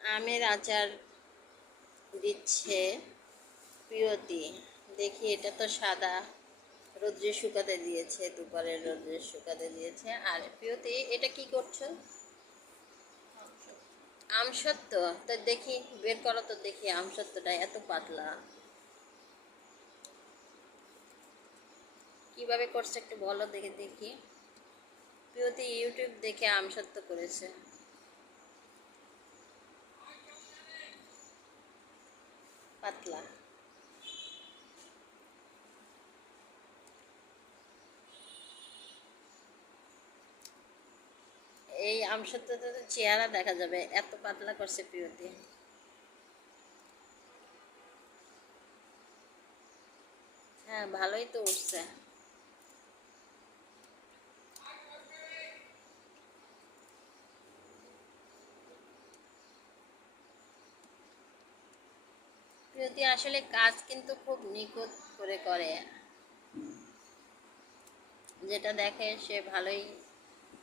আমের আচার দিচ্ছে প্রিয়তি। দেখি, এটা তো সাদা, রোদ্রে শুকাতে দিয়েছে, দুপুরের রোদ্রে শুকাতে দিয়েছে। আর প্রিয়তি, এটা কি করছো? আমসত্ত্ব। তো দেখি, বের করো তো দেখি, আমসত্ত্বটা এত পাতলা কিভাবে করছে একটু বলো দেখে দেখি। প্রিয়তি ইউটিউব দেখে আমসত্ত্ব করেছে। পাতলা। এই আমসত্ত্বটা তো চেহারা দেখা যাবে, এত পাতলা করছে প্রিয়তি। হ্যাঁ, ভালোই তো উঠছে। প্রিয়তি আসলে কাজ কিন্তু খুব নিখুঁত করে করে, যেটা দেখে সে ভালোই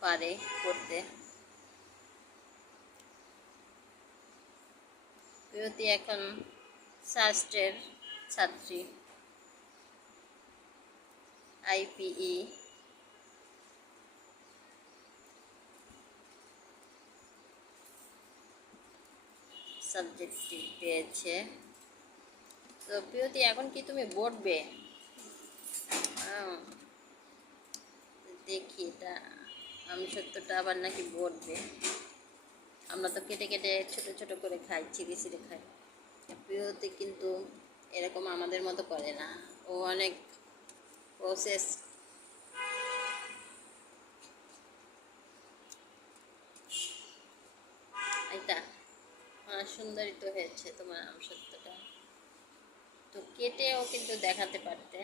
পারে করতে। প্রিয়তি এখন সাস্টের ছাত্রী, আইপিই সাবজেক্টটি পেয়েছে। তো প্রিয়তি, এখন কি তুমি বলবে? দেখি, এটা আমি সত্যটা আবার নাকি বলবে। আমরা তো কেটে কেটে ছোট ছোট করে খাই, চিড়ে চিড়ে খাই। প্রিয়তি কিন্তু এরকম আমাদের মতো করে না, ও অনেক প্রসেস। এটা সুন্দরই তো হয়েছে তোমার আমসত্ত্বটা, তো কেটেও কিন্তু দেখাতে পারতে।